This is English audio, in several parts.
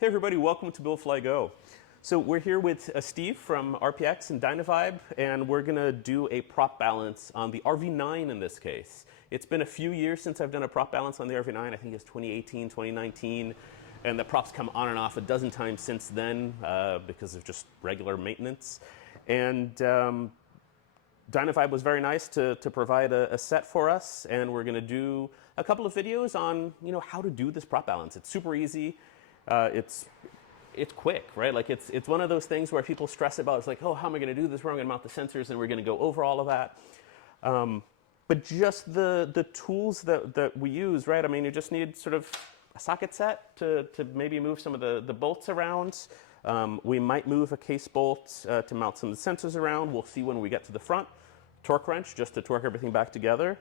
Hey everybody, welcome to Build Fly Go. So we're here with Steve from RPX and DynaVibe, and we're gonna do a prop balance on the RV-9 in this case. It's been a few years since I've done a prop balance on the RV-9. I think it's 2018, 2019, and the props come on and off a dozen times since then because of just regular maintenance. And DynaVibe was very nice to provide a set for us, and we're gonna do a couple of videos on how to do this prop balance. It's super easy. It's quick, right? Like it's one of those things where people stress about. It's like, oh, how am I going to do this? Where am I going to mount the sensors? And we're going to go over all of that. But just the tools that we use, right? I mean, you just need sort of a socket set to maybe move some of the bolts around. We might move a case bolt to mount some of the sensors around. We'll see when we get to the front. Torque wrench just to torque everything back together.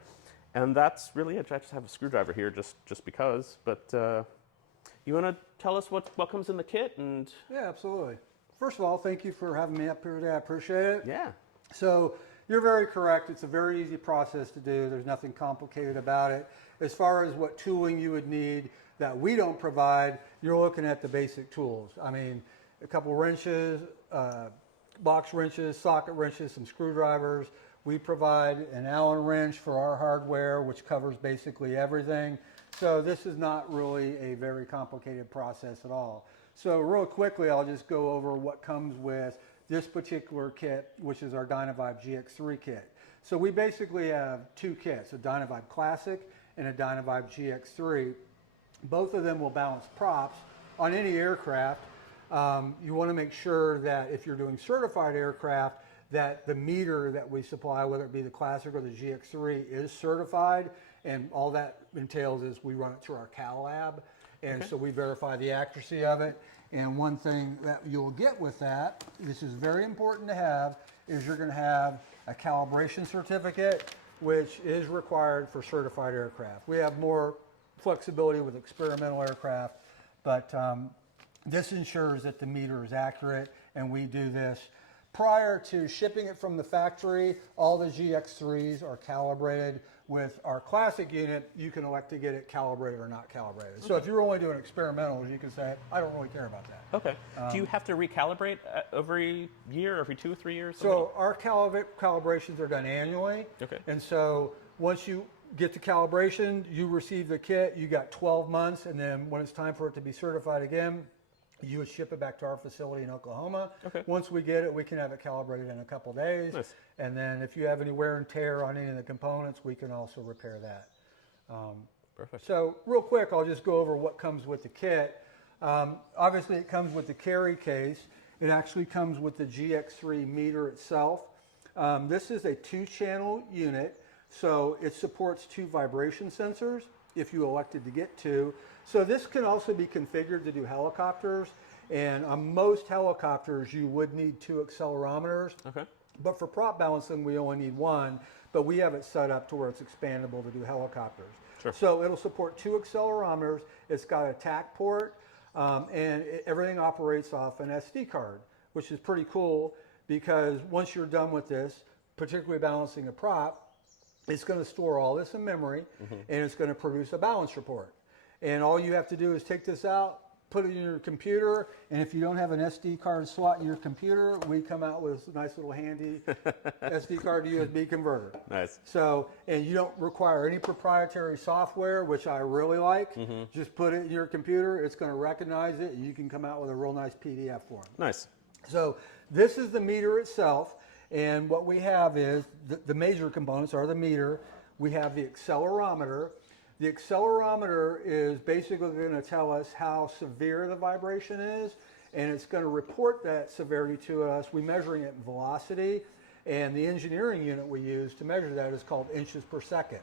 And that's really it. I just have a screwdriver here just because. But you want to tell us what comes in the kit? And yeah, absolutely. First of all, thank you for having me up here today. I appreciate it. Yeah. So you're very correct. It's a very easy process to do. There's nothing complicated about it. As far as what tooling you would need that we don't provide, you're looking at the basic tools. I mean, a couple wrenches, box wrenches, socket wrenches, some screwdrivers. We provide an Allen wrench for our hardware, which covers basically everything. So this is not really a very complicated process at all. So real quickly, I'll just go over what comes with this particular kit, which is our DynaVibe GX3 kit. So we basically have two kits, a DynaVibe Classic and a DynaVibe GX3. Both of them will balance props on any aircraft. You want to make sure that if you're doing certified aircraft, that the meter that we supply, whether it be the Classic or the GX3, is certified. And all that entails is we run it through our Cal lab, and so we verify the accuracy of it. And one thing that you'll get with that, this is very important to have, is you're going to have a calibration certificate, which is required for certified aircraft. We have more flexibility with experimental aircraft, but this ensures that the meter is accurate, and we do this prior to shipping it from the factory. All the GX3s are calibrated. With our Classic unit, you can elect to get it calibrated or not calibrated. So if you're only doing experimentals, you can say, I don't really care about that. Okay. Do you have to recalibrate every year, every 2 or 3 years? So our calibrations are done annually. Okay. And so once you get the calibration, you receive the kit, you got 12 months, and then when it's time for it to be certified again, you would ship it back to our facility in Oklahoma. Okay. Once we get it, we can have it calibrated in a couple days. Nice. And then if you have any wear and tear on any of the components, we can also repair that. Perfect. So real quick, I'll just go over what comes with the kit. Obviously, it comes with the carry case. It actually comes with the GX3 meter itself. This is a 2-channel unit, so it supports 2 vibration sensors if you elected to get 2. So this can also be configured to do helicopters, and on most helicopters you would need 2 accelerometers. Okay. But for prop balancing we only need 1, but we have it set up to where it's expandable to do helicopters. Sure. So it'll support 2 accelerometers, it's got a TAC port, and everything operates off an SD card, which is pretty cool because once you're done with this, particularly balancing a prop, it's going to store all this in memory, and it's going to produce a balance report. And all you have to do is take this out, put it in your computer, and if you don't have an SD card slot in your computer, we come out with a nice little handy SD card to USB converter. Nice. So, and you don't require any proprietary software, which I really like. Just put it in your computer, it's going to recognize it, and you can come out with a real nice PDF for them. Nice. So this is the meter itself, and what we have is, the major components are the meter. We have the accelerometer. The accelerometer is basically going to tell us how severe the vibration is, and it's going to report that severity to us. We're measuring it in velocity, and the engineering unit we use to measure that is called inches per second,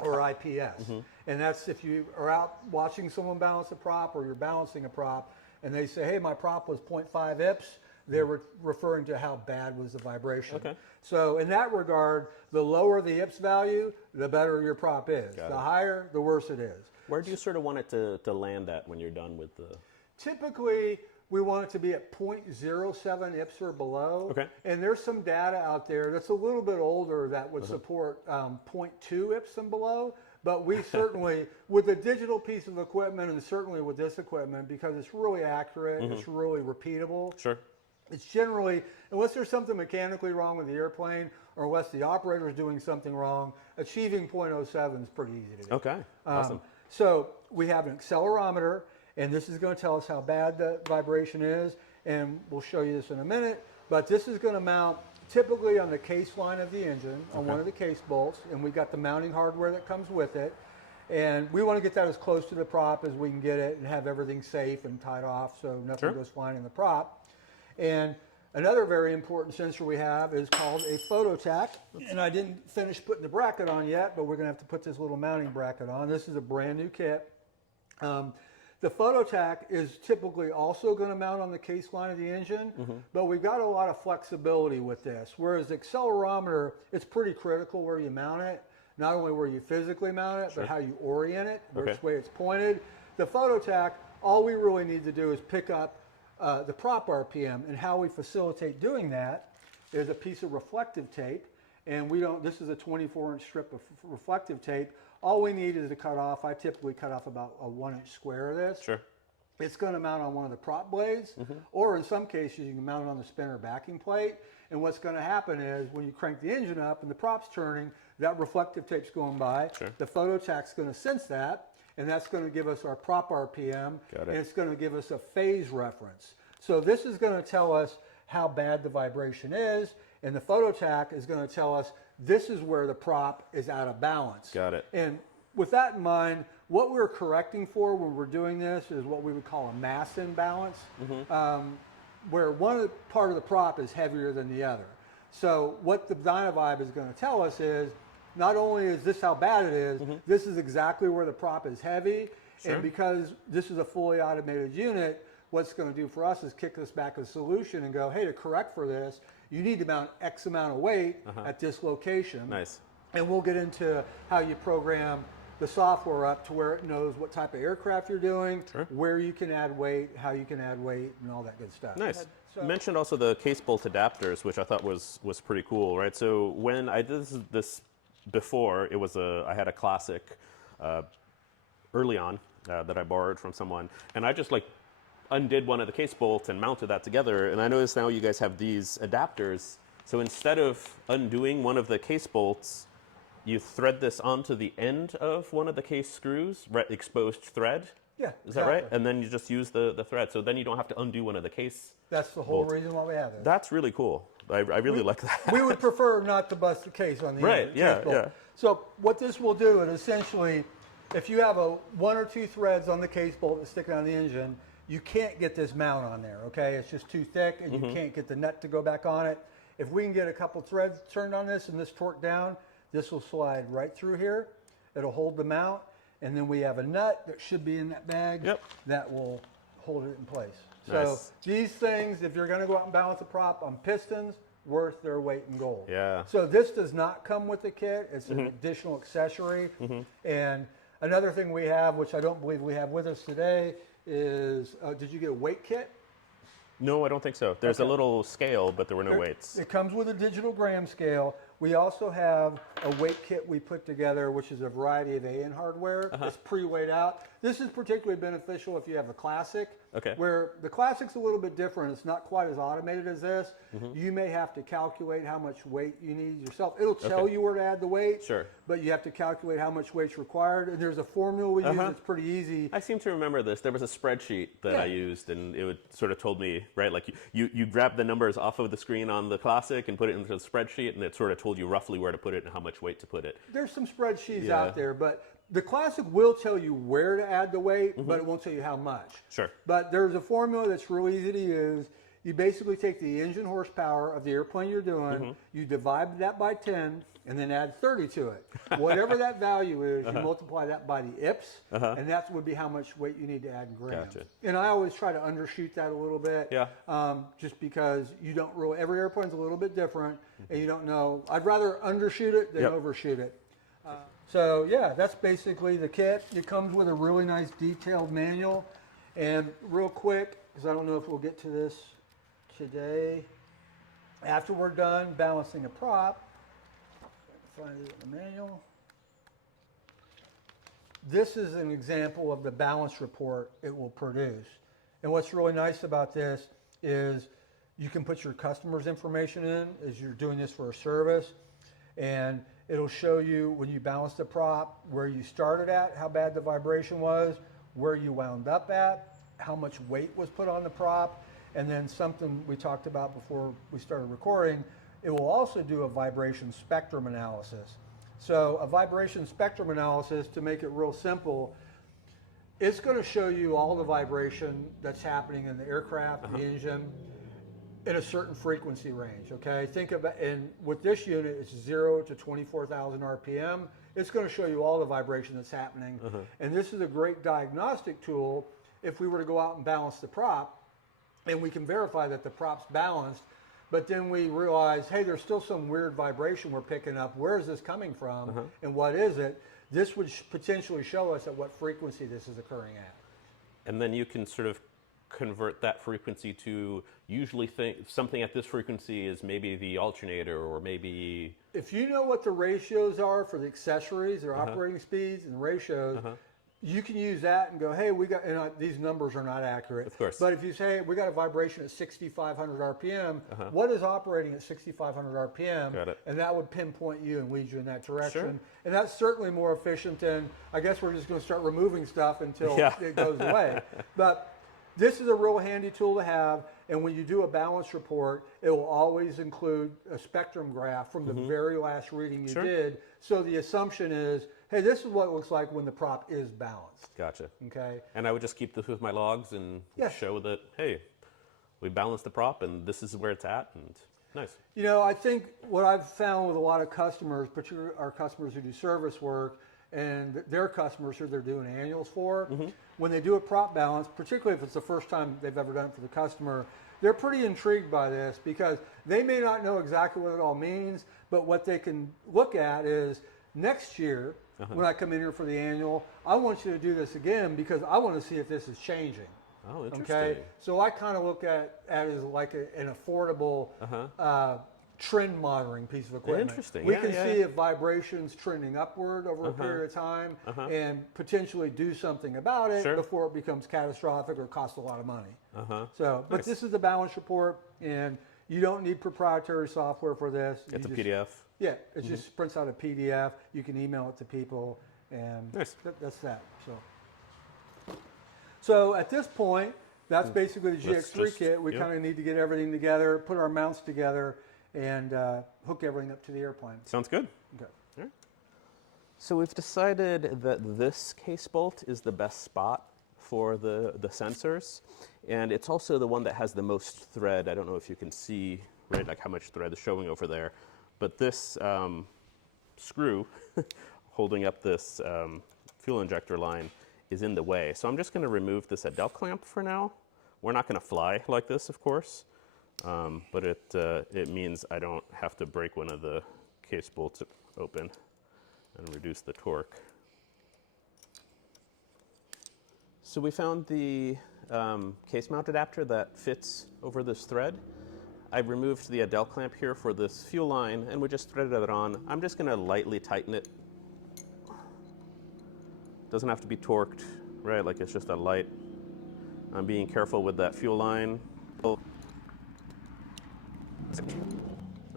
or IPS. And that's if you are out watching someone balance a prop or you're balancing a prop, and they say, hey, my prop was 0.5 IPS, they're referring to how bad was the vibration. Okay. So in that regard, the lower the IPS value, the better your prop is. The higher, the worse it is. Where do you sort of want it to land at when you're done with the... Typically, we want it to be at 0.07 IPS or below. Okay. And there's some data out there that's a little bit older that would support 0.2 IPS and below. But we certainly, with a digital piece of equipment, and certainly with this equipment, because it's really accurate, it's really repeatable. Sure. It's generally, unless there's something mechanically wrong with the airplane, or unless the operator is doing something wrong, achieving .07 is pretty easy to do. Okay, awesome. So we have an accelerometer, and this is going to tell us how bad the vibration is, and we'll show you this in a minute. But this is going to mount typically on the case line of the engine, on one of the case bolts, and we've got the mounting hardware that comes with it. And we want to get that as close to the prop as we can get it and have everything safe and tied off so nothing goes flying in the prop. And another very important sensor we have is called a photo tack. And I didn't finish putting the bracket on yet, but we're going to have to put this little mounting bracket on. This is a brand new kit. The photo tack is typically also going to mount on the case line of the engine, but we've got a lot of flexibility with this. Whereas the accelerometer, it's pretty critical where you mount it, not only where you physically mount it, but how you orient it, which way it's pointed. The photo tack, all we really need to do is pick up the prop RPM, and how we facilitate doing that is a piece of reflective tape, and this is a 24-inch strip of reflective tape. All we need is to cut off, I typically cut off about a 1-inch square of this. Sure. It's going to mount on one of the prop blades, or in some cases you can mount it on the spinner backing plate. And what's going to happen is when you crank the engine up and the prop's turning, that reflective tape's going by. The photo tack's going to sense that, and that's going to give us our prop RPM, and it's going to give us a phase reference. So this is going to tell us how bad the vibration is, and the photo tack is going to tell us this is where the prop is out of balance. Got it. And with that in mind, what we're correcting for when we're doing this is what we would call a mass imbalance, where one part of the prop is heavier than the other. So what the DynaVibe is going to tell us is, not only is this how bad it is, this is exactly where the prop is heavy, and because this is a fully automated unit, what's going to do for us is kick us back a solution and go, hey, to correct for this, you need to mount X amount of weight at this location. Nice. And we'll get into how you program the software up to where it knows what type of aircraft you're doing, where you can add weight, how you can add weight, and all that good stuff. Nice. You mentioned also the case bolt adapters, which I thought was pretty cool, right? So when I did this before, it was I had a classic early on that I borrowed from someone, and I just undid one of the case bolts and mounted that together. And I noticed now you guys have these adapters. So instead of undoing one of the case bolts, you thread this onto the end of one of the case screws, exposed thread. Yeah, is that right? And then you just use the thread. So then you don't have to undo one of the case. That's the whole reason why we have it. That's really cool. I really like that. We would prefer not to bust the case on the end. Yeah. So what this will do is essentially, if you have 1 or 2 threads on the case bolt that's sticking on the engine, you can't get this mount on there, okay? It's just too thick, and you can't get the nut to go back on it. If we can get a couple threads turned on this and this torqued down, this will slide right through here. It'll hold the mount, and then we have a nut that should be in that bag that will hold it in place. So these things, if you're going to go out and balance a prop on pistons, worth their weight in gold. Yeah. So this does not come with the kit. It's an additional accessory. And another thing we have, which I don't believe we have with us today, is did you get a weight kit? No, I don't think so. There's a little scale, but there were no weights. It comes with a digital gram scale. We also have a weight kit we put together, which is a variety of AN hardware. It's pre-weighed out. This is particularly beneficial if you have a Classic, where the Classic's a little bit different. It's not quite as automated as this. You may have to calculate how much weight you need yourself. It'll tell you where to add the weight, but you have to calculate how much weight's required. And there's a formula we use. It's pretty easy. I seem to remember this. There was a spreadsheet that I used, and it sort of told me, right, like you grab the numbers off of the screen on the Classic and put it into the spreadsheet, and it sort of told you roughly where to put it and how much weight to put it. There's some spreadsheets out there, but the Classic will tell you where to add the weight, but it won't tell you how much. But there's a formula that's really easy to use. You basically take the engine horsepower of the airplane you're doing, you divide that by 10, and then add 30 to it. Whatever that value is, you multiply that by the IPS, and that would be how much weight you need to add in grams. And I always try to undershoot that a little bit, just because you don't really, every airplane's a little bit different, and you don't know. I'd rather undershoot it than overshoot it. So yeah, that's basically the kit. It comes with a really nice detailed manual. And real quick, because I don't know if we'll get to this today, after we're done balancing a prop, find it in the manual. this is an example of the balance report it will produce. And what's really nice about this is you can put your customer's information in as you're doing this for a service, and it'll show you when you balance the prop where you started at, how bad the vibration was, where you wound up at, how much weight was put on the prop, and then something we talked about before we started recording, it will also do a vibration spectrum analysis. So a vibration spectrum analysis, to make it real simple, it's going to show you all the vibration that's happening in the aircraft, the engine, in a certain frequency range, okay? Think about, and with this unit, it's 0 to 24,000 RPM. It's going to show you all the vibration that's happening. And this is a great diagnostic tool if we were to go out and balance the prop, and we can verify that the prop's balanced, but then we realize, hey, there's still some weird vibration we're picking up. Where is this coming from, and what is it? This would potentially show us at what frequency this is occurring at. And then you can sort of convert that frequency to usually think something at this frequency is maybe the alternator, or maybe... If you know what the ratios are for the accessories, their operating speeds and ratios, you can use that and go, hey, we got, and these numbers are not accurate. Of course. But if you say, we got a vibration at 6,500 RPM, what is operating at 6,500 RPM? Got it. And that would pinpoint you and lead you in that direction. Sure. And that's certainly more efficient than, I guess we're just going to start removing stuff until it goes away. But this is a real handy tool to have, and when you do a balance report, it will always include a spectrum graph from the very last reading you did. So the assumption is, hey, this is what it looks like when the prop is balanced. Gotcha. Okay. And I would just keep this with my logs and show that, hey, we balanced the prop and this is where it's at, and nice. You know, I think what I've found with a lot of customers, particularly our customers who do service work, and their customers who they're doing annuals for, when they do a prop balance, particularly if it's the first time they've ever done it for the customer, they're pretty intrigued by this because they may not know exactly what it all means, but what they can look at is next year, when I come in here for the annual, I want you to do this again because I want to see if this is changing. Oh, interesting. Okay, so I kind of look at it as like an affordable trend monitoring piece of equipment. Interesting. We can see if vibration's trending upward over a period of time and potentially do something about it before it becomes catastrophic or costs a lot of money. So, but this is the balance report, and you don't need proprietary software for this. It's a PDF. Yeah, it just prints out a PDF. You can email it to people, and that's that. So at this point, that's basically the GX3 kit. We kind of need to get everything together, put our mounts together, and hook everything up to the airplane. Sounds good. Okay. All right. So we've decided that this case bolt is the best spot for the sensors, and it's also the one that has the most thread. I don't know if you can see, right, like how much thread is showing over there, but this screw holding up this fuel injector line is in the way. So I'm just going to remove this Adele clamp for now. We're not going to fly like this, of course, but it means I don't have to break one of the case bolts open and reduce the torque. So we found the case mount adapter that fits over this thread. I removed the Adele clamp here for this fuel line, and we just threaded it on. I'm just going to lightly tighten it. Doesn't have to be torqued, right? Like it's just a light. I'm being careful with that fuel line.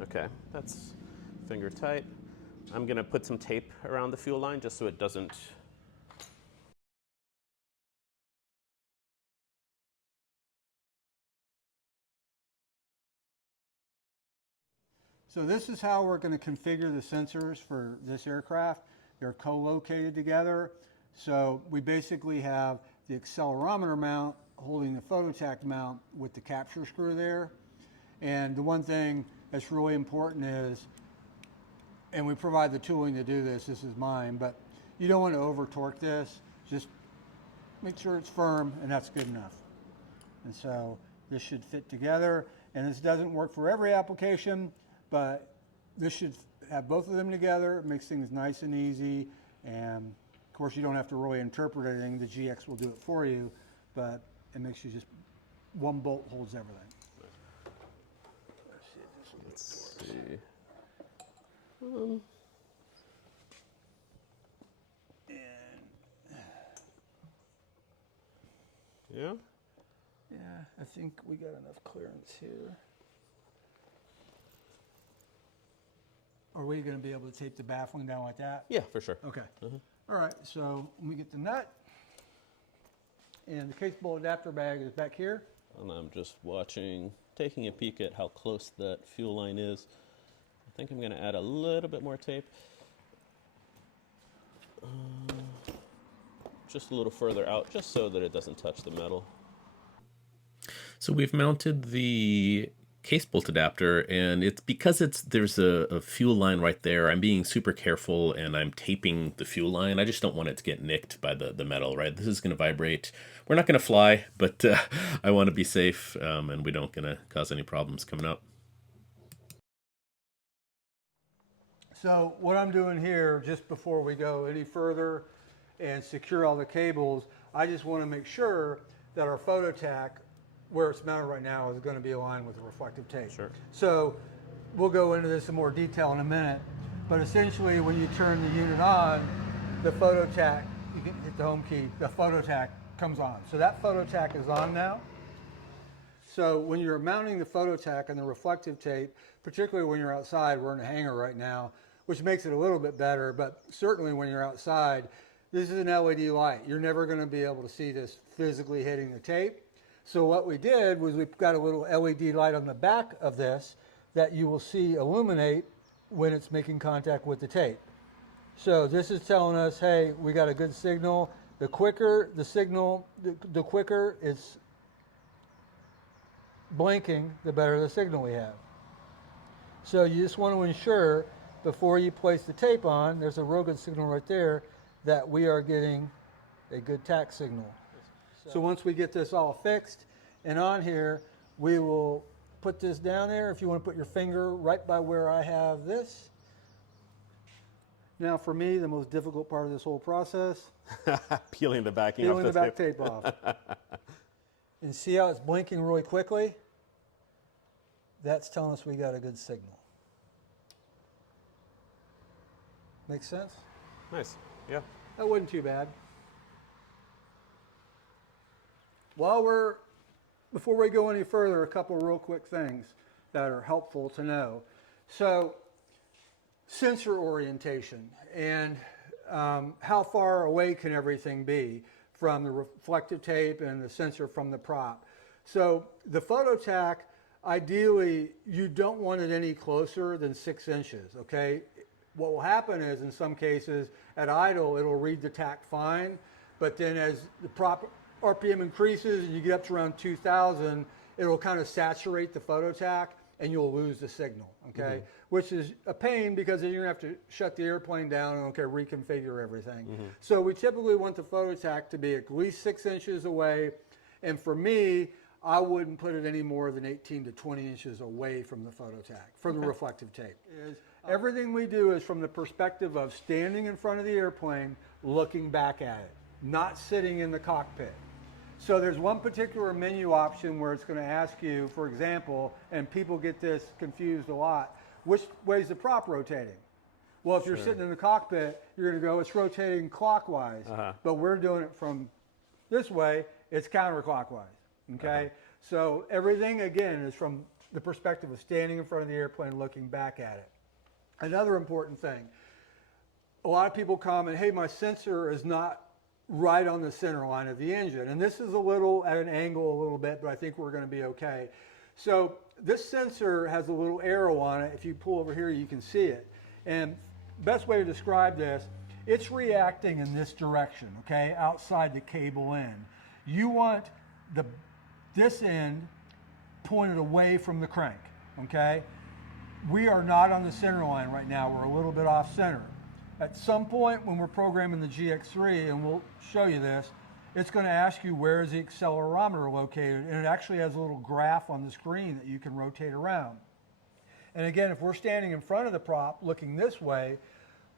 Okay, that's finger tight. I'm going to put some tape around the fuel line just so it doesn't. So this is how we're going to configure the sensors for this aircraft. They're co-located together. So we basically have the accelerometer mount holding the phototach mount with the capture screw there. And the one thing that's really important is, and we provide the tooling to do this, this is mine, but you don't want to over torque this. Just make sure it's firm, and that's good enough. And so this should fit together. And this doesn't work for every application, but this should have both of them together. It makes things nice and easy. And of course, you don't have to really interpret anything. The GX will do it for you, but it makes you just, one bolt holds everything. Let's see. And Yeah? Yeah, I think we got enough clearance here. Are we going to be able to tape the baffling down like that? Yeah, for sure. Okay. All right, so let me get the nut. And the case bolt adapter bag is back here. And I'm just watching, taking a peek at how close that fuel line is. I think I'm going to add a little bit more tape. Just a little further out, just so that it doesn't touch the metal. So we've mounted the case bolt adapter, and it's because there's a fuel line right there. I'm being super careful, and I'm taping the fuel line. I just don't want it to get nicked by the metal, right? This is going to vibrate. We're not going to fly, but I want to be safe, and we don't going to cause any problems coming up. So what I'm doing here, just before we go any further and secure all the cables, I just want to make sure that our photo tack, where it's mounted right now, is going to be aligned with the reflective tape. Sure. So we'll go into this in more detail in a minute, but essentially when you turn the unit on, the photo tack, you can hit the home key, the photo tack comes on. So that photo tack is on now. So when you're mounting the photo tack and the reflective tape, particularly when you're outside, we're in a hangar right now, which makes it a little bit better, but certainly when you're outside, this is an LED light. You're never going to be able to see this physically hitting the tape. So what we did was we've got a little LED light on the back of this that you will see illuminate when it's making contact with the tape. So this is telling us, hey, we got a good signal. The quicker the signal, the quicker it's blinking, the better the signal we have. So you just want to ensure before you place the tape on, there's a real good signal right there, that we are getting a good tack signal. So once we get this all fixed and on here, we will put this down there. If you want to put your finger right by where I have this. Now for me, the most difficult part of this whole process, Peeling the backing peeling off the back tape off. And see how it's blinking really quickly? That's telling us we got a good signal. Make sense? Nice. Yeah. That wasn't too bad. Before we go any further, a couple real quick things that are helpful to know. So, sensor orientation and how far away can everything be from the reflective tape and the sensor from the prop. So, the photo tack, ideally, you don't want it any closer than 6 inches, okay? What will happen is, in some cases, at idle, it'll read the tack fine, but then as the prop RPM increases and you get up to around 2,000, it'll kind of saturate the photo tack and you'll lose the signal, okay? Which is a pain because then you're gonna have to shut the airplane down and reconfigure everything. So we typically want the photo tack to be at least 6 inches away, and for me, I wouldn't put it any more than 18 to 20 inches away from the photo tack, from the reflective tape. Everything we do is from the perspective of standing in front of the airplane, looking back at it, not sitting in the cockpit. So there's one particular menu option where it's going to ask you, for example, and people get this confused a lot, which way is the prop rotating? Well, if you're sitting in the cockpit, you're going to go, it's rotating clockwise, but we're doing it from this way, it's counterclockwise, okay? So everything, again, is from the perspective of standing in front of the airplane, looking back at it. Another important thing, a lot of people comment, hey, my sensor is not right on the center line of the engine. And this is a little at an angle a little bit, but I think we're going to be okay. So this sensor has a little arrow on it. If you pull over here, you can see it. And best way to describe this, it's reacting in this direction, okay, outside the cable end. You want this end pointed away from the crank, okay? We are not on the center line right now. We're a little bit off center. At some point when we're programming the GX3, and we'll show you this, it's going to ask you where is the accelerometer located, and it actually has a little graph on the screen that you can rotate around. And again, if we're standing in front of the prop looking this way,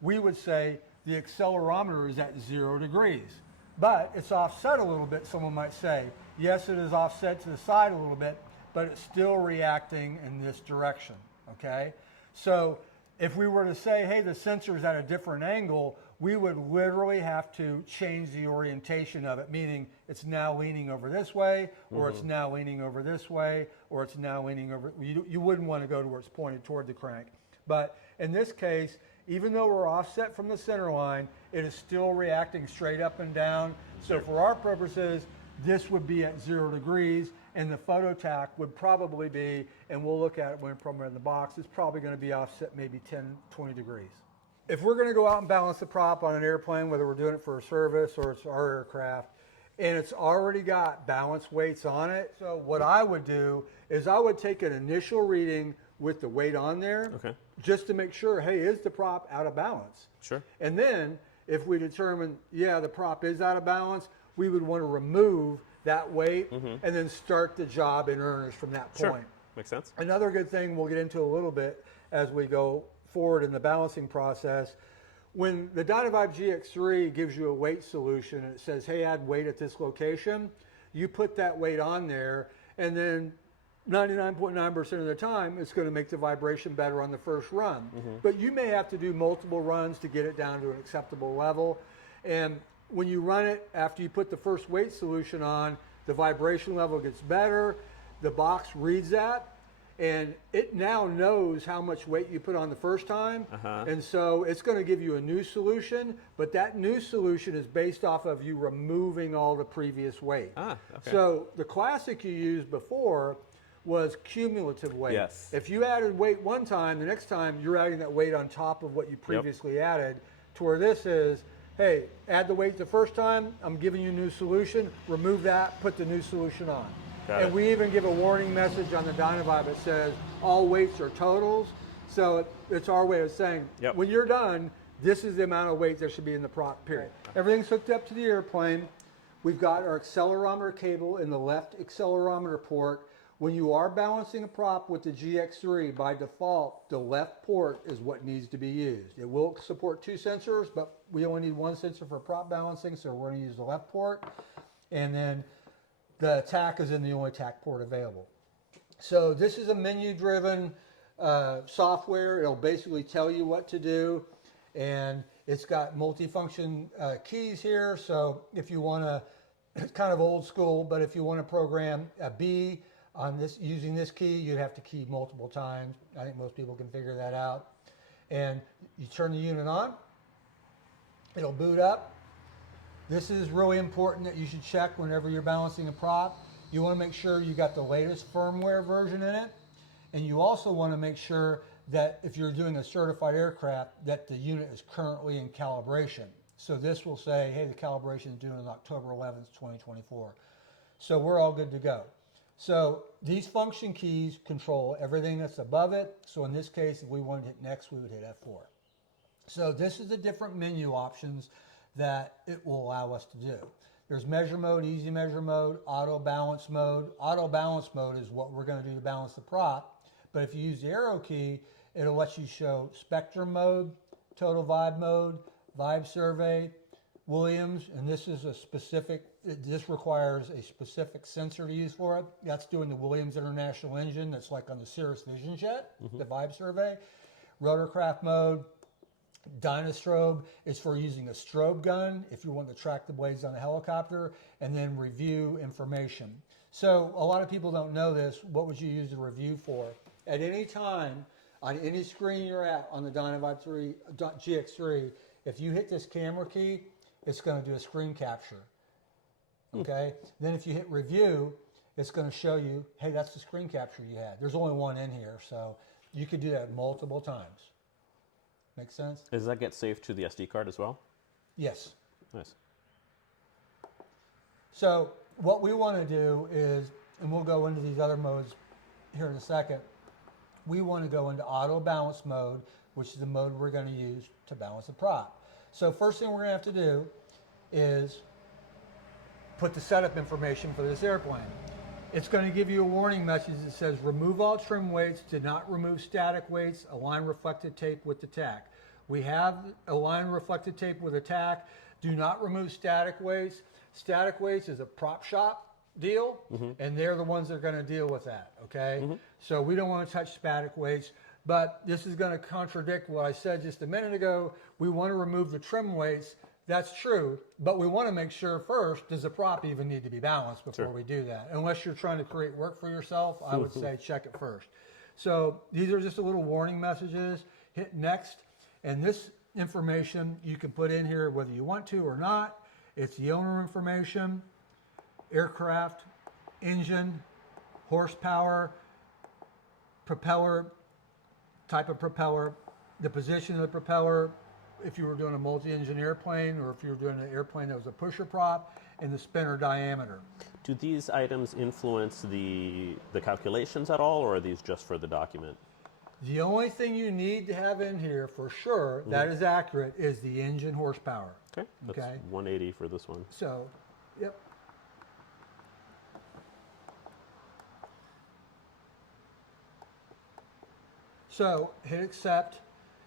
we would say the accelerometer is at 0 degrees. But it's offset a little bit, someone might say. Yes, it is offset to the side a little bit, but it's still reacting in this direction, okay? So if we were to say, hey, the sensor is at a different angle, we would literally have to change the orientation of it, meaning it's now leaning over this way, or it's now leaning over this way, or it's now leaning over. You wouldn't want to go to where it's pointed toward the crank. But in this case, even though we're offset from the center line, it is still reacting straight up and down. So for our purposes, this would be at 0 degrees, and the photo tack would probably be, and we'll look at it when we're in the box, it's probably going to be offset maybe 10, 20 degrees. If we're going to go out and balance the prop on an airplane, whether we're doing it for a service or it's our aircraft, and it's already got balance weights on it, so what I would do is I would take an initial reading with the weight on there, just to make sure, hey, is the prop out of balance? Sure. And then if we determine, yeah, the prop is out of balance, we would want to remove that weight and then start the job in earnest from that point. Sure. Makes sense. Another good thing we'll get into a little bit as we go forward in the balancing process, when the DynaVibe GX3 gives you a weight solution and it says, hey, add weight at this location, you put that weight on there, and then 99.9% of the time, it's going to make the vibration better on the first run. But you may have to do multiple runs to get it down to an acceptable level. And when you run it, after you put the first weight solution on, the vibration level gets better. The box reads that, and it now knows how much weight you put on the first time. And so it's going to give you a new solution, but that new solution is based off of you removing all the previous weight. So the classic you used before was cumulative weight. Yes. If you added weight one time, the next time you're adding that weight on top of what you previously added, to where this is, hey, add the weight the first time, I'm giving you a new solution, remove that, put the new solution on. And we even give a warning message on the DynaVibe that says all weights are totals. So it's our way of saying, when you're done, this is the amount of weight there should be in the prop, period. Everything's hooked up to the airplane. We've got our accelerometer cable in the left accelerometer port. When you are balancing a prop with the GX3, by default, the left port is what needs to be used. It will support 2 sensors, but we only need 1 sensor for prop balancing, so we're going to use the left port. And then the tack is in the only tack port available. So this is a menu-driven software. It'll basically tell you what to do, and it's got multifunction keys here. So if you want to, it's kind of old school, but if you want to program a B on this using this key, you'd have to key multiple times. I think most people can figure that out. And you turn the unit on, it'll boot up. This is really important that you should check whenever you're balancing a prop. You want to make sure you got the latest firmware version in it, and you also want to make sure that if you're doing a certified aircraft, that the unit is currently in calibration. So this will say, hey, the calibration is due on October 11th, 2024. So we're all good to go. So these function keys control everything that's above it. So in this case, if we wanted to hit next, we would hit F4. So this is the different menu options that it will allow us to do. There's measure mode, easy measure mode, auto balance mode. Auto balance mode is what we're going to do to balance the prop. But if you use the arrow key, it'll let you show spectrum mode, total vibe mode, vibe survey, Williams, and this is a specific, this requires a specific sensor to use for it. That's doing the Williams International Engine that's like on the Cirrus Vision Jet, the vibe survey. Rotorcraft mode, Dynastrobe is for using a strobe gun if you want to track the blades on a helicopter, and then review information. So a lot of people don't know this. What would you use the review for? At any time, on any screen you're at on the DynaVibe GX3, if you hit this camera key, it's going to do a screen capture. Okay? Then if you hit review, it's going to show you, hey, that's the screen capture you had. There's only one in here, so you could do that multiple times. Make sense? Does that get saved to the SD card as well? Yes. Nice. So what we want to do is, and we'll go into these other modes here in a second, we want to go into auto balance mode, which is the mode we're going to use to balance the prop. So first thing we're going to have to do is put the setup information for this airplane. It's going to give you a warning message that says remove all trim weights, do not remove static weights, align reflected tape with the tack. We have align reflected tape with a tack. Do not remove static weights. Static weights is a prop shop deal, and they're the ones that are going to deal with that, okay? So we don't want to touch static weights. but this is going to contradict what I said just a minute ago. We want to remove the trim weights. That's true, but we want to make sure first, does the prop even need to be balanced before we do that? Unless you're trying to create work for yourself, I would say check it first. So these are just a little warning messages. Hit next, and this information you can put in here whether you want to or not. It's the owner information, aircraft, engine, horsepower, propeller, type of propeller, the position of the propeller, if you were doing a multi-engine airplane or if you were doing an airplane that was a pusher prop, and the spinner diameter. Do these items influence the calculations at all, or are these just for the document? The only thing you need to have in here for sure that is accurate is the engine horsepower. Okay, that's 180 for this one. So, yep. So hit accept,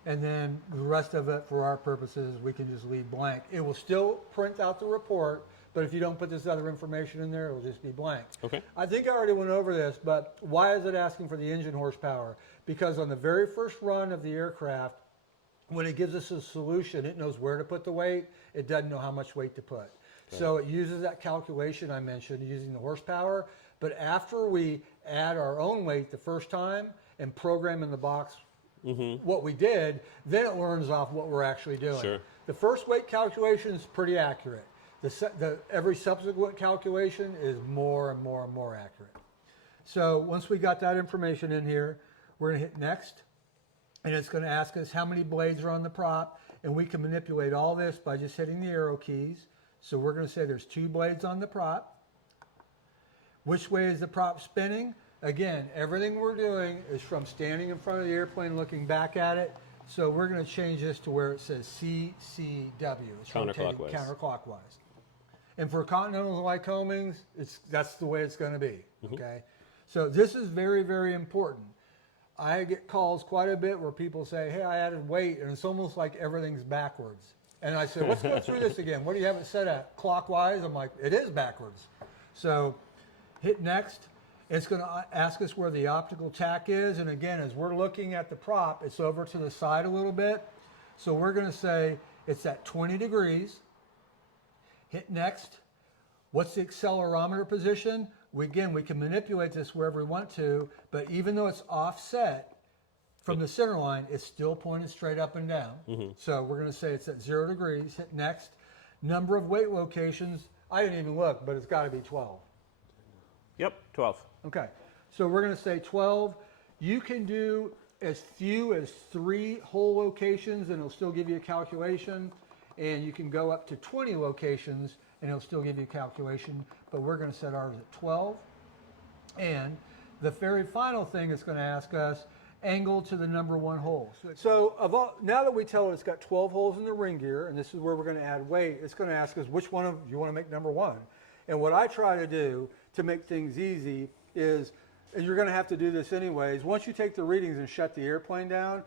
and then the rest of it for our purposes we can just leave blank. It will still print out the report, but if you don't put this other information in there, it will just be blank. Okay. I think I already went over this, but why is it asking for the engine horsepower? Because on the very first run of the aircraft, when it gives us a solution, it knows where to put the weight. It doesn't know how much weight to put. Okay. So it uses that calculation I mentioned using the horsepower. But after we add our own weight the first time and program in the box what we did, then it learns off what we're actually doing. Sure. The first weight calculation is pretty accurate. Every subsequent calculation is more and more and more accurate. So once we got that information in here, we're going to hit next, and it's going to ask us how many blades are on the prop, and we can manipulate all this by just hitting the arrow keys. So we're going to say there's 2 blades on the prop. Which way is the prop spinning? Again, everything we're doing is from standing in front of the airplane looking back at it. So we're going to change this to where it says CCW. It's counterclockwise. Counterclockwise. And for Continentals and Lycomings, that's the way it's going to be. Okay. So this is very, very important. I get calls quite a bit where people say, hey, I added weight, and it's almost like everything's backwards. And I say, let's go through this again. What do you have it set at? Clockwise? I'm like, it is backwards. So hit next. It's going to ask us where the optical tack is. And again, as we're looking at the prop, it's over to the side a little bit. So we're going to say it's at 20 degrees. Hit next. What's the accelerometer position? We can manipulate this wherever we want to, but even though it's offset from the center line, it's still pointed straight up and down. So we're going to say it's at 0 degrees. Hit next. Number of weight locations, I didn't even look, but it's got to be 12. Yep, 12. Okay, so we're going to say 12. You can do as few as 3 hole locations, and it'll still give you a calculation. And you can go up to 20 locations, and it'll still give you a calculation, but we're going to set ours at 12. And the very final thing it's going to ask us, angle to the number 1 hole. So now that we tell it it's got 12 holes in the ring gear, and this is where we're going to add weight, it's going to ask us which one of you want to make number 1. And what I try to do to make things easy is, and you're going to have to do this anyways, once you take the readings and shut the airplane down,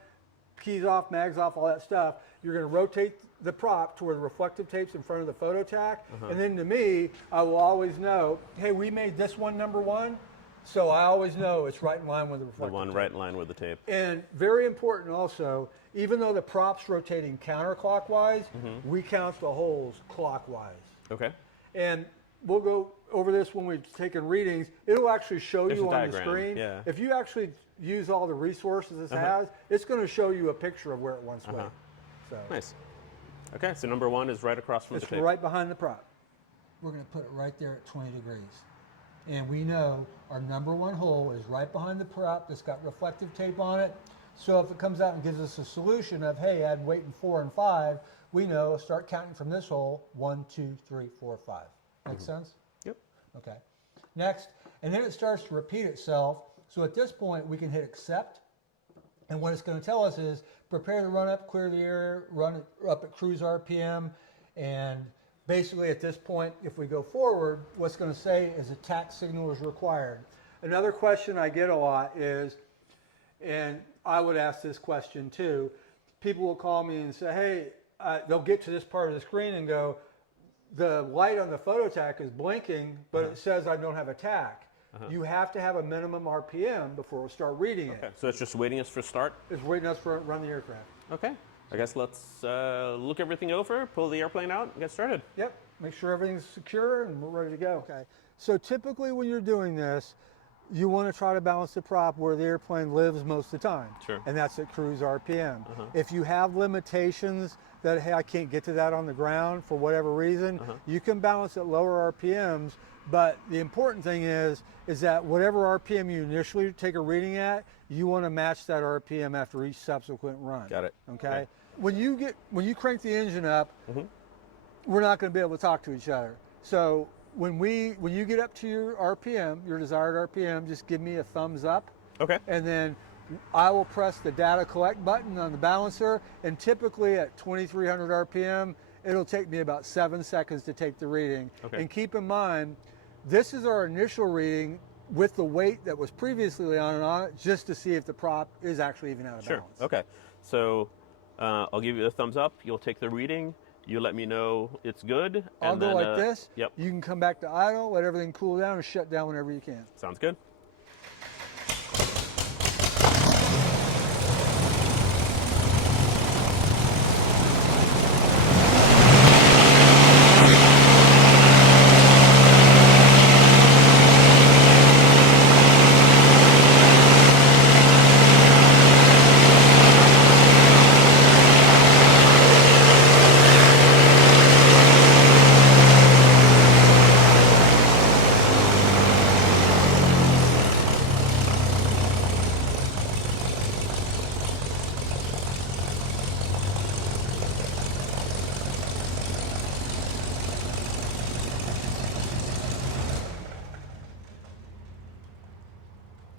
keys off, mags off, all that stuff, you're going to rotate the prop to where the reflective tape's in front of the photo tack. And then to me, I will always know, hey, we made this one number 1, so I always know it's right in line with the reflective The one tape. right in line with the tape. And very important also, even though the prop's rotating counterclockwise, we count the holes clockwise. Okay. And we'll go over this when we've taken readings. It'll actually show There's you a on the diagram, screen. yeah. If you actually use all the resources this has, it's going to show you a picture of where it once went. So Nice. Okay, so number 1 is right across from the it's tape. right behind the prop. We're going to put it right there at 20 degrees. And we know our number 1 hole is right behind the prop that's got reflective tape on it. So if it comes out and gives us a solution of, hey, add weight in 4 and 5, we know, start counting from this hole, 1, 2, 3, 4, 5. Make sense? Yep. Okay. Next, and then it starts to repeat itself. So at this point, we can hit accept. And what it's going to tell us is prepare to run up, clear the area, run it up at cruise RPM. And basically at this point, if we go forward, what's going to say is a tack signal is required. Another question I get a lot is, and I would ask this question too, people will call me and say, hey, they'll get to this part of the screen and go, the light on the photo tack is blinking, but it says I don't have a tack. you have to have a minimum RPM before it'll start reading Okay, it. so it's just waiting us for start? It's waiting us for run the aircraft. Okay, I guess let's look everything over, pull the airplane out, and get started. Yep, make sure everything's secure and we're ready to go. Okay, so typically when you're doing this, you want to try to balance the prop where the airplane lives most of the time. Sure. And that's at cruise RPM. If you have limitations that, hey, I can't get to that on the ground for whatever reason, you can balance at lower RPMs, but the important thing is that whatever RPM you initially take a reading at, you want to match that RPM after each subsequent run. Got it. Okay? When you crank the engine up, we're not going to be able to talk to each other. So when you get up to your RPM, your desired RPM, just give me a thumbs up. Okay. And then I will press the data collect button on the balancer, and typically at 2300 RPM, it'll take me about 7 seconds to take the reading. Okay. And keep in mind, this is our initial reading with the weight that was previously on it, just to see if the prop is actually even out of Sure. balance. Okay. So I'll give you the thumbs up. You'll take the reading. You let me know it's good. I'll and go then, like this. Yep. You can come back to idle, let everything cool down, and shut down whenever you can. Sounds good.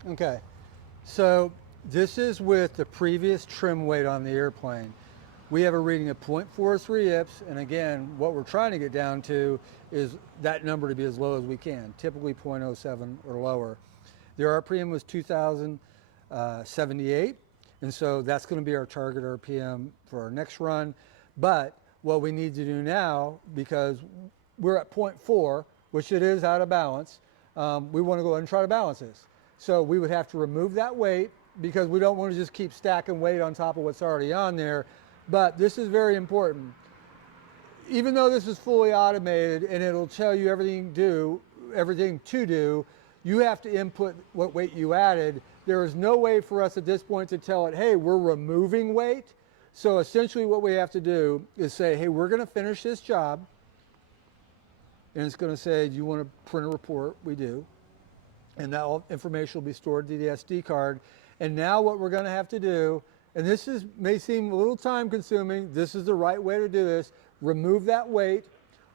Okay, so this is with the previous trim weight on the airplane. We have a reading of 0.43 IPS, and again, what we're trying to get down to is that number to be as low as we can, typically 0.07 or lower. The RPM was 2,078, and so that's going to be our target RPM for our next run. But what we need to do now, because we're at 0.4, which it is out of balance, we want to go ahead and try to balance this. So we would have to remove that weight, because we don't want to just keep stacking weight on top of what's already on there. But this is very important. Even though this is fully automated and it'll tell you everything to do, you have to input what weight you added. There is no way for us at this point to tell it, hey, we're removing weight. So essentially what we have to do is say, hey, we're going to finish this job. And it's going to say, do you want to print a report? We do. And that all information will be stored to the SD card. And now what we're going to have to do, and this may seem a little time consuming, this is the right way to do this, remove that weight.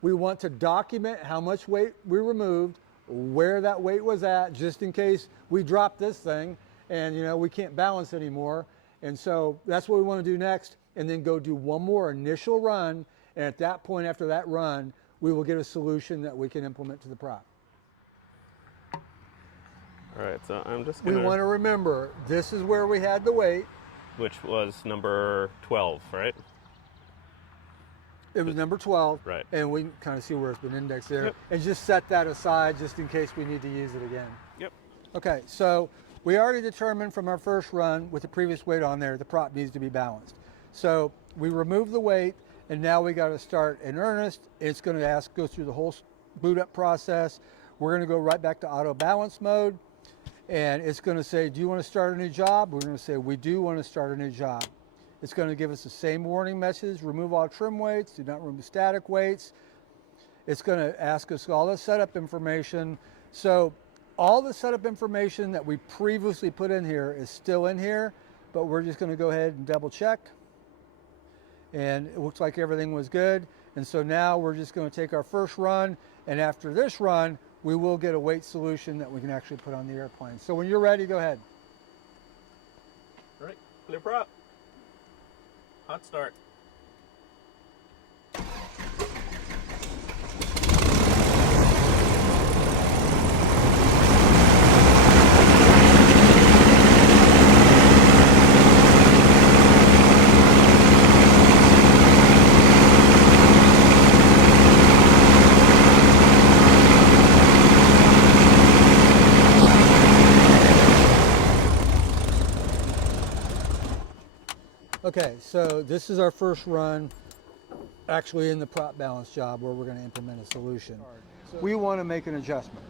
We want to document how much weight we removed, where that weight was at, just in case we drop this thing and we can't balance anymore. And so that's what we want to do next, and then go do one more initial run. And at that point, after that run, we will get a solution that we can implement to the prop. All right, so I'm just going We want to remember, this is where we had the weight. Which was number 12, right? It was number 12. Right. And we can kind of see where it's been indexed there. Yep. And just set that aside just in case we need to use it again. Yep. Okay, so we already determined from our first run with the previous weight on there, the prop needs to be balanced. So we remove the weight, and now we got to start in earnest. It's going to go through the whole boot up process. We're going to go right back to auto balance mode. And it's going to say, do you want to start a new job? We're going to say, we do want to start a new job. It's going to give us the same warning message, remove all trim weights, do not remove static weights. It's going to ask us all the setup information. So all the setup information that we previously put in here is still in here, but we're just going to go ahead and double check. And it looks like everything was good. And so now we're just going to take our first run, and after this run, we will get a weight solution that we can actually put on the airplane. So when you're ready, go ahead. All right, clear prop. Hot start. Okay, so this is our first run actually in the prop balance job where we're going to implement a solution. We want to make an adjustment.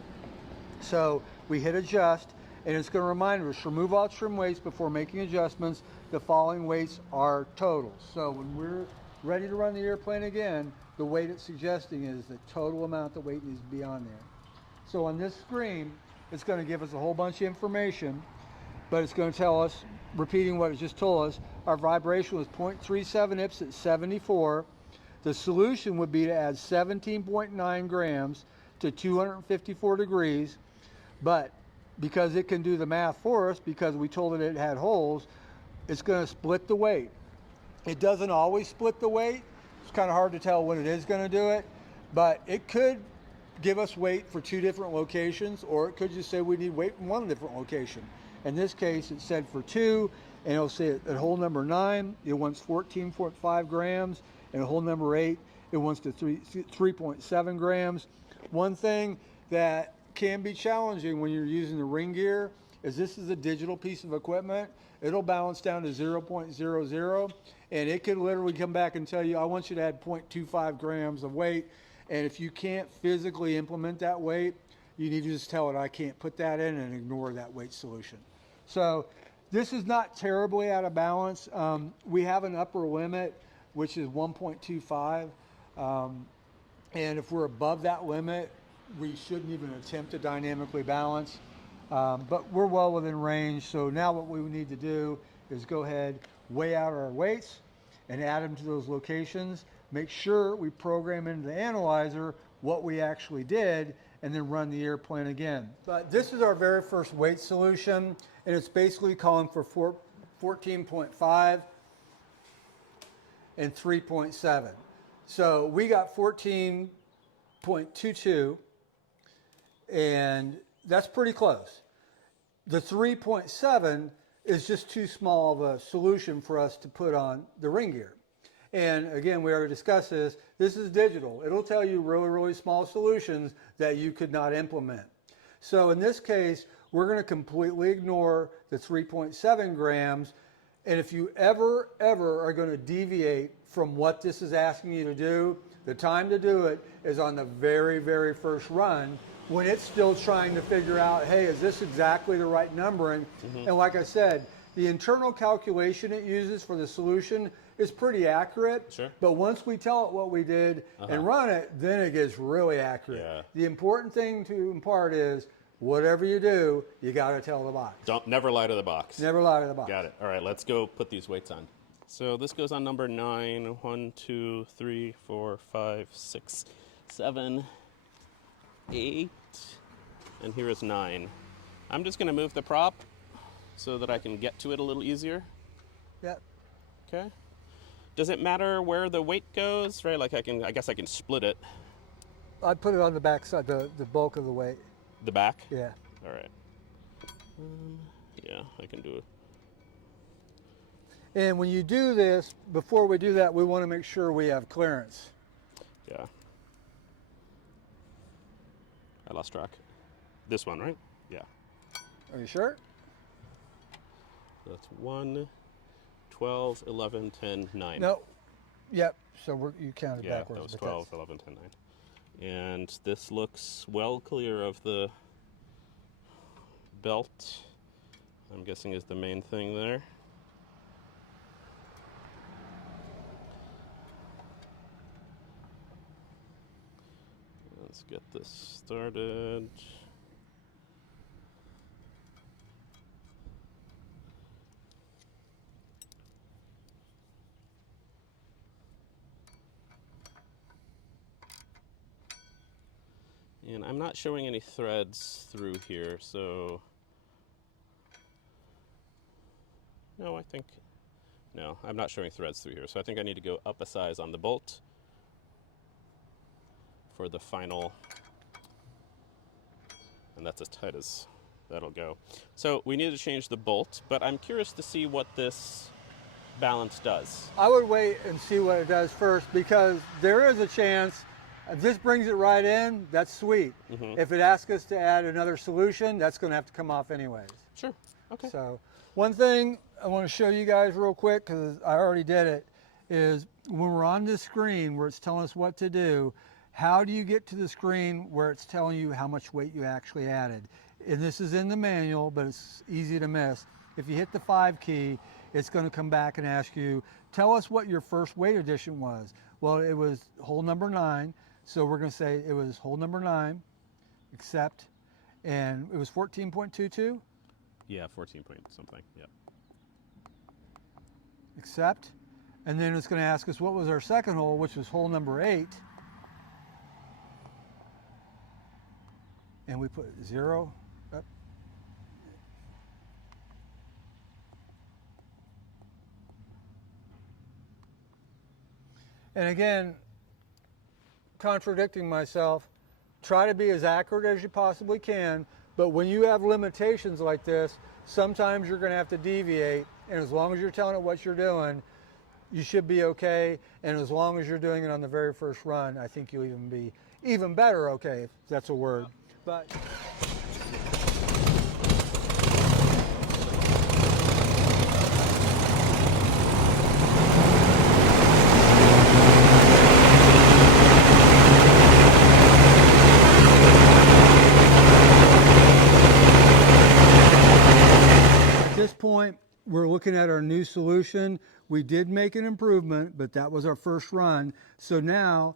So we hit adjust, and it's going to remind us, remove all trim weights before making adjustments. The following weights are totals. So when we're ready to run the airplane again, the weight it's suggesting is the total amount the weight needs to be on there. So on this screen, it's going to give us a whole bunch of information, but it's going to tell us, repeating what it just told us, our vibration was 0.37 IPS at 74. The solution would be to add 17.9 grams to 254 degrees, but because it can do the math for us, because we told it had holes, it's going to split the weight. It doesn't always split the weight. It's kind of hard to tell when it is going to do it, but it could give us weight for 2 different locations, or it could just say we need weight in 1 different location. In this case, it said for 2, and it'll say at hole number 9, it wants 14.5 grams, and at hole number 8, it wants to 3.7 grams. One thing that can be challenging when you're using the ring gear is this is a digital piece of equipment. It'll balance down to 0.00, and it could literally come back and tell you, I want you to add 0.25 grams of weight. And if you can't physically implement that weight, you need to just tell it, I can't put that in, and ignore that weight solution. So this is not terribly out of balance. We have an upper limit, which is 1.25. And if we're above that limit, we shouldn't even attempt to dynamically balance. But we're well within range. So now what we need to do is go ahead, weigh out our weights, and add them to those locations. Make sure we program into the analyzer what we actually did, and then run the airplane again. But this is our very first weight solution, and it's basically calling for 14.5 and 3.7. So we got 14.22, and that's pretty close. The 3.7 is just too small of a solution for us to put on the ring gear. And again, we already discussed this. This is digital. It'll tell you really, really small solutions that you could not implement. So in this case, we're going to completely ignore the 3.7 grams. And if you ever are going to deviate from what this is asking you to do, the time to do it is on the very, very first run, when it's still trying to figure out, hey, is this exactly the right numbering? And like I said, the internal calculation it uses for the solution is pretty accurate. Sure. But once we tell it what we did and run it, then it gets really accurate. Yeah. The important thing to impart is, whatever you do, you got to tell the box. Never lie to the box. Never lie to the box. Got it. All right, let's go put these weights on. So this goes on number 9. 1, 2, 3, 4, 5, 6, 7, 8, and here is 9. I'm just going to move the prop so that I can get to it a little easier. Yep. Okay. Does it matter where the weight goes? Right, like I guess I can split it. I'd put it on the back side, the bulk of the weight. The back? Yeah. All right. Yeah, I can do it. And when you do this, before we do that, we want to make sure we have clearance. Yeah. I lost track. This one, right? Yeah. Are you sure? That's 1, 12, 11, 10, 9. No. Yep. So you counted Yeah, backwards. that was 12, 11, 10, 9. And this looks well clear of the belt. I'm guessing is the main thing there. Let's get this started. And I'm not showing any threads through here, so no, I'm not showing threads through here. So I think I need to go up a size on the bolt for the final, and that's as tight as that'll go. So we need to change the bolt, but I'm curious to see what this balance does. I would wait and see what it does first, because there is a chance if this brings it right in, that's sweet. If it asks us to add another solution, that's going to have to come off anyways. Sure. Okay. So one thing I want to show you guys real quick, because I already did it, is when we're on this screen where it's telling us what to do, how do you get to the screen where it's telling you how much weight you actually added? And this is in the manual, but it's easy to miss. If you hit the 5 key, it's going to come back and ask you, tell us what your first weight addition was. Well, it was hole number 9, so we're going to say it was hole number 9, accept, and it was 14.22. Yeah, 14 point something. Yep. Accept, and then it's going to ask us what was our second hole, which was hole number 8, and we put 0 up. And again, contradicting myself, try to be as accurate as you possibly can, but when you have limitations like this, sometimes you're going to have to deviate, and as long as you're telling it what you're doing, you should be okay, and as long as you're doing it on the very first run, I think you'll even be even better okay, if that's a word. But at this point, we're looking at our new solution. We did make an improvement, but that was our first run. So now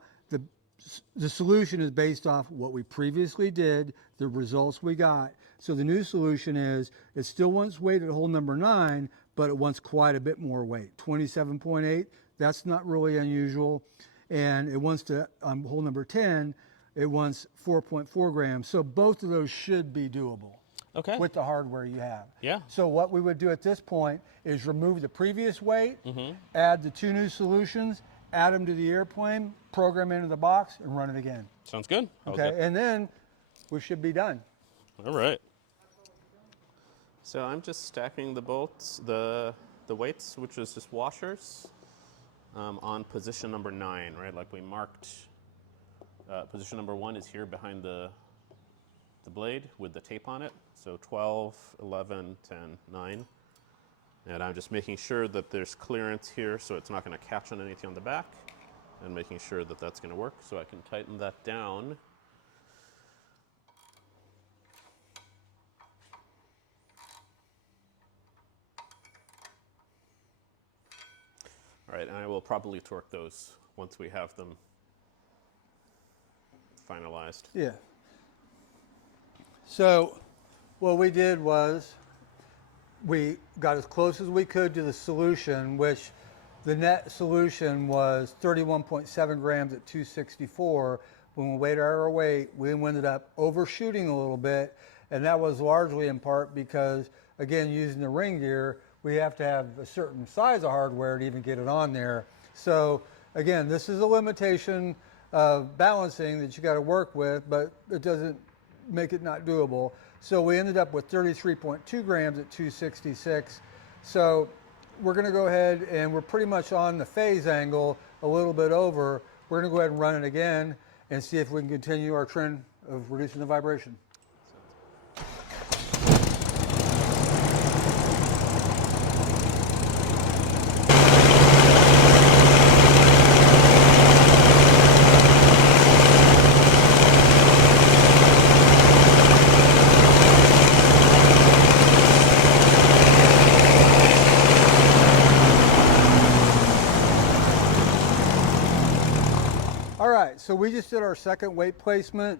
the solution is based off what we previously did, the results we got. So the new solution is, it still wants weight at hole number 9, but it wants quite a bit more weight, 27.8. That's not really unusual. And it wants to, on hole number 10, it wants 4.4 grams. So both of those should be doable. Okay. With the hardware you have. Yeah. So what we would do at this point is remove the previous weight, add the 2 new solutions, add them to the airplane, program into the box, and run it again. Sounds good. Okay, and then we should be done. All right. So I'm just stacking the bolts, the weights, which is just washers, on position number 9, right? Like we marked. Position number 1 is here behind the blade with the tape on it. So 12, 11, 10, 9. And I'm just making sure that there's clearance here so it's not going to catch on anything on the back, and making sure that that's going to work. So I can tighten that down. All right, and I will probably torque those once we have them finalized. Yeah. So what we did was we got as close as we could to the solution, which the net solution was 31.7 grams at 264. When we weighed our weight, we ended up overshooting a little bit, and that was largely in part because, again, using the ring gear, we have to have a certain size of hardware to even get it on there. So again, this is a limitation of balancing that you got to work with, but it doesn't make it not doable. So we ended up with 33.2 grams at 266. So we're going to go ahead, and we're pretty much on the phase angle, a little bit over. We're going to go ahead and run it again and see if we can continue our trend of reducing the vibration. So we just did our second weight placement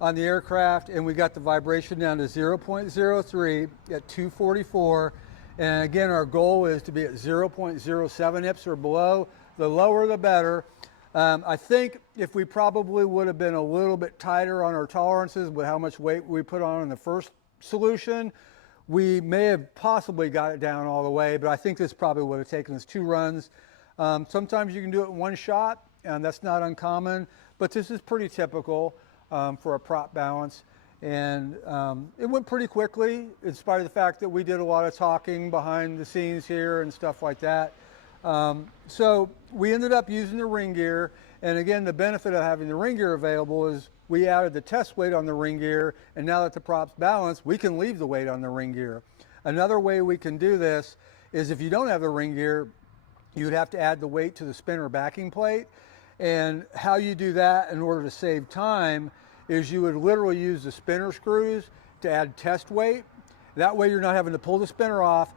on the aircraft, and we got the vibration down to 0.03 at 244. And again, our goal is to be at 0.07 IPS or below. The lower the better. I think if we probably would have been a little bit tighter on our tolerances with how much weight we put on in the first solution, we may have possibly got it down all the way, but I think this probably would have taken us 2 runs. Sometimes you can do it in one shot, and that's not uncommon, but this is pretty typical for a prop balance. And it went pretty quickly, in spite of the fact that we did a lot of talking behind the scenes here and stuff like that. So we ended up using the ring gear, and again, the benefit of having the ring gear available is we added the test weight on the ring gear, and now that the prop's balanced, we can leave the weight on the ring gear. Another way we can do this is if you don't have the ring gear, you'd have to add the weight to the spinner backing plate. And how you do that in order to save time is you would literally use the spinner screws to add test weight. That way you're not having to pull the spinner off,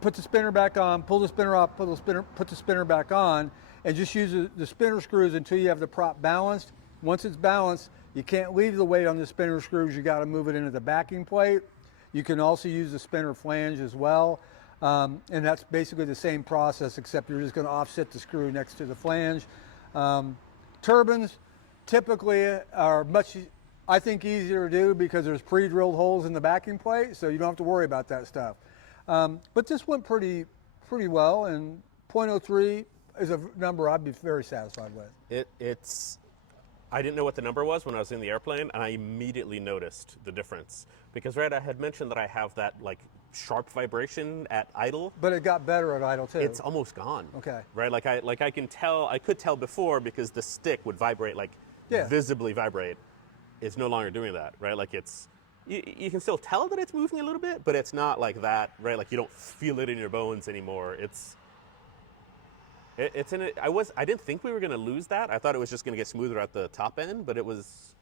put the spinner back on, pull the spinner off, put the spinner back on, and just use the spinner screws until you have the prop balanced. Once it's balanced, you can't leave the weight on the spinner screws, you gotta move it into the backing plate. You can also use the spinner flange as well. And that's basically the same process, except you're just gonna offset the screw next to the flange. Turbines typically are much, I think, easier to do because there's pre-drilled holes in the backing plate, so you don't have to worry about that stuff. But this went pretty well, and 0.03 is a number I'd be very satisfied with. I didn't know what the number was when I was in the airplane, and I immediately noticed the difference. Because, right, I had mentioned that I have that, like, sharp vibration at idle. But it got better at idle, too. It's almost gone. Okay. Right, I could tell before because the stick would vibrate, like, visibly vibrate. It's no longer doing that, right? Like, you can still tell that it's moving a little bit, but it's not like that, right? Like, you don't feel it in your bones anymore. I didn't think we were going to lose that. I thought it was just going to get smoother at the top end, but it's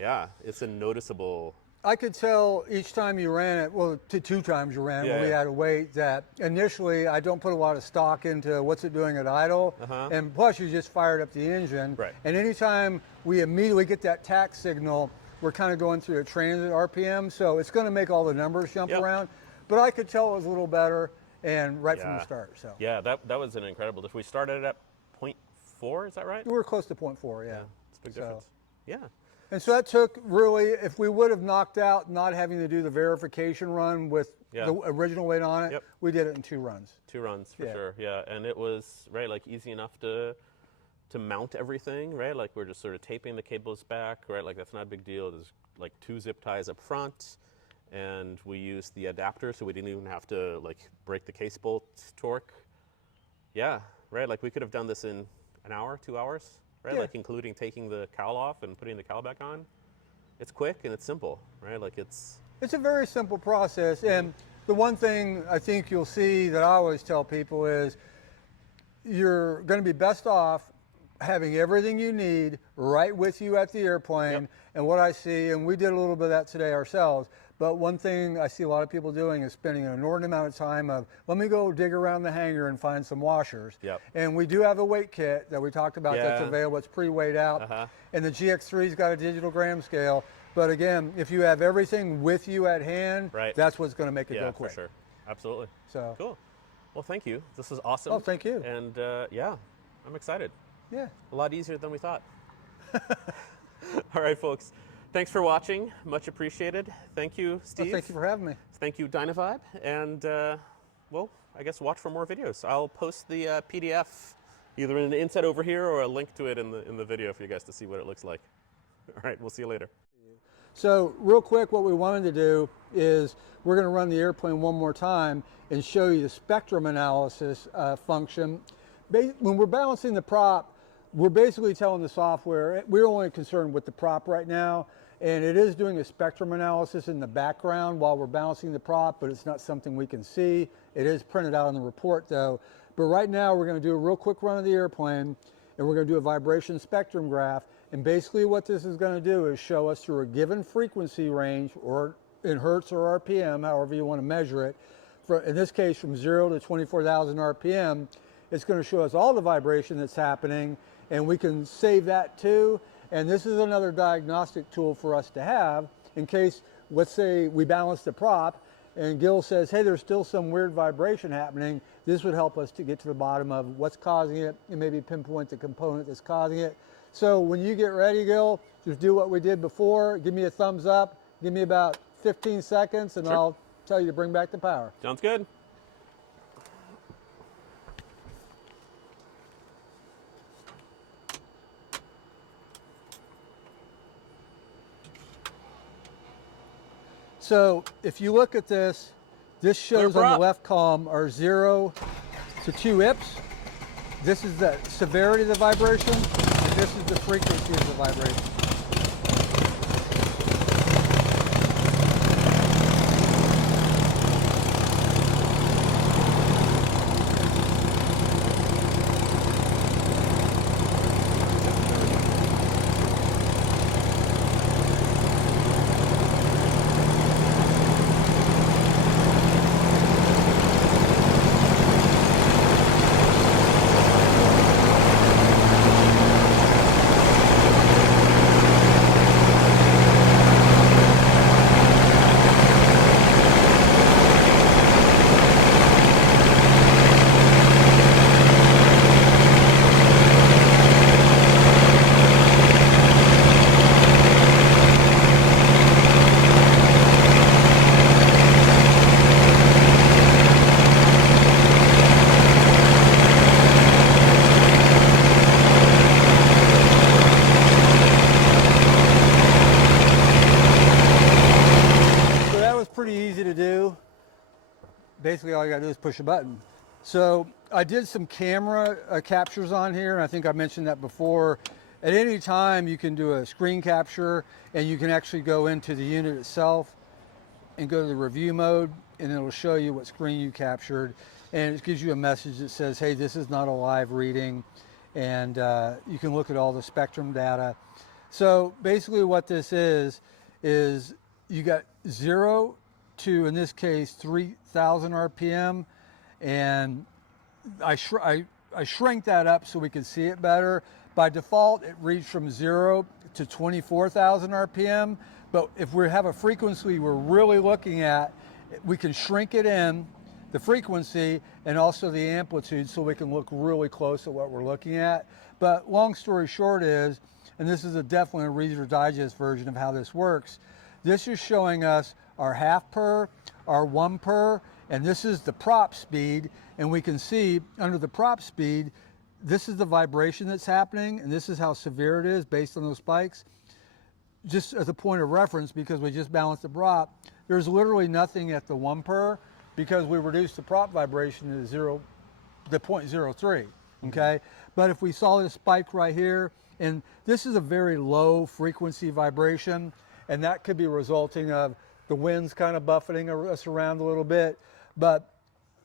a noticeable. I could tell each time you ran it, well, two times you ran it when we had to wait, that initially I don't put a lot of stock into what's it doing at idle, and plus you just fired up the engine. Right. And anytime we immediately get that tack signal, we're kind of going through a transit RPM, so it's going to make all the numbers jump around. But I could tell it was a little better, and right from the start. So yeah, that was an incredible difference. We started at 0.4, is that right? We were close to 0.4, yeah. It's a big difference. Yeah. And so that took really, if we would have knocked out not having to do the verification run with the original weight on it, we did it in 2 runs. 2 runs for sure, yeah. And it was, right, like easy enough to mount everything, right? Like we're just sort of taping the cables back, right? Like that's not a big deal. There's like 2 zip ties up front, and we used the adapter so we didn't even have to like break the case bolt torque. Yeah, right, like we could have done this in an hour, 2 hours. Right, like including taking the cowl off and putting the cowl back on. It's quick and it's simple, right? Like it's a very simple process. And the one thing I think you'll see that I always tell people is you're going to be best off having everything you need right with you at the airplane. And what I see, and we did a little bit of that today ourselves, but one thing I see a lot of people doing is spending an inordinate amount of time of, let me go dig around the hangar and find some washers. And we do have a weight kit that we talked about that's available. It's pre-weighed out. And the GX3's got a digital gram scale. But again, if you have everything with you at hand, that's what's going to make it go quick. For sure. Absolutely. So cool. Well, thank you. This was awesome. Oh, thank you. And yeah, I'm excited. Yeah. A lot easier than we thought. All right, folks. Thanks for watching. Much appreciated. Thank you, Steve. Well, thank you for having me. Thank you, DynaVibe. And, well, I guess watch for more videos. I'll post the PDF either in the inside over here or a link to it in the video for you guys to see what it looks like. All right, we'll see you later. So real quick, what we wanted to do is we're going to run the airplane one more time and show you the spectrum analysis function. When we're balancing the prop, we're basically telling the software, we're only concerned with the prop right now, and it is doing a spectrum analysis in the background while we're balancing the prop, but it's not something we can see. It is printed out on the report though. But right now we're going to do a real quick run of the airplane, and we're going to do a vibration spectrum graph. And basically what this is going to do is show us through a given frequency range, or in Hertz or RPM, however you want to measure it. In this case, from 0 to 24,000 RPM, it's going to show us all the vibration that's happening, and we can save that too. And this is another diagnostic tool for us to have in case, let's say we balance the prop and Gil says, hey, there's still some weird vibration happening. This would help us to get to the bottom of what's causing it and maybe pinpoint the component that's causing it. So when you get ready, Gil, just do what we did before. Give me a thumbs up. Give me about 15 seconds and I'll tell you to bring back the power. Sounds good. So if you look at this, this shows on the left column are 0 to 2 IPS. This is the severity of the vibration, and this is the frequency of the vibration. to do. Basically, all you got to do is push a button. So I did some camera captures on here, and I think I mentioned that before. At any time, you can do a screen capture, and you can actually go into the unit itself and go to the review mode, and it'll show you what screen you captured, and it gives you a message that says, hey, this is not a live reading, and you can look at all the spectrum data. So basically what this is you got 0 to, in this case, 3,000 RPM, and I shrank that up so we could see it better. By default, it reads from 0 to 24,000 RPM, but if we have a frequency we're really looking at, we can shrink it in, the frequency and also the amplitude, so we can look really close at what we're looking at. But long story short is, and this is definitely a Reader's Digest version of how this works, this is showing us our half per, our 1 per, and this is the prop speed, and we can see under the prop speed, this is the vibration that's happening, and this is how severe it is based on those spikes. Just as a point of reference, because we just balanced the prop, there's literally nothing at the 1 per, because we reduced the prop vibration to 0.03, okay? But if we saw this spike right here, and this is a very low frequency vibration, and that could be resulting of the winds kind of buffeting us around a little bit. But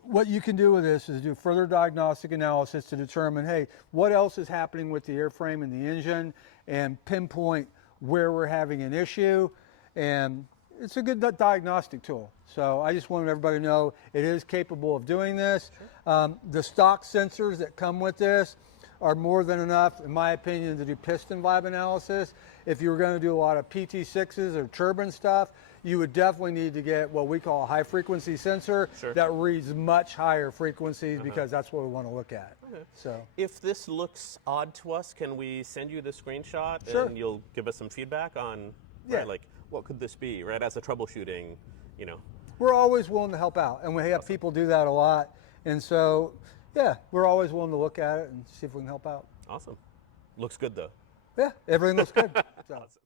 what you can do with this is do further diagnostic analysis to determine, hey, what else is happening with the airframe and the engine, and pinpoint where we're having an issue. And it's a good diagnostic tool. So I just wanted everybody to know it is capable of doing this. Sure. The stock sensors that come with this are more than enough, in my opinion, to do piston vibe analysis. If you were going to do a lot of PT6s or turbine stuff, you would definitely need to get what we call a high frequency sensor. Sure. That reads much higher frequencies, because that's what we want to look at. Okay. So if this looks odd to us, can we send you the screenshot? Sure. And you'll give us some feedback on, yeah, right, like what could this be, right, as a troubleshooting, you know? We're always willing to help out, and we have people do that a lot. And so, yeah, we're always willing to look at it and see if we can help out. Awesome. Looks good though. Yeah, everything looks good. So. Awesome.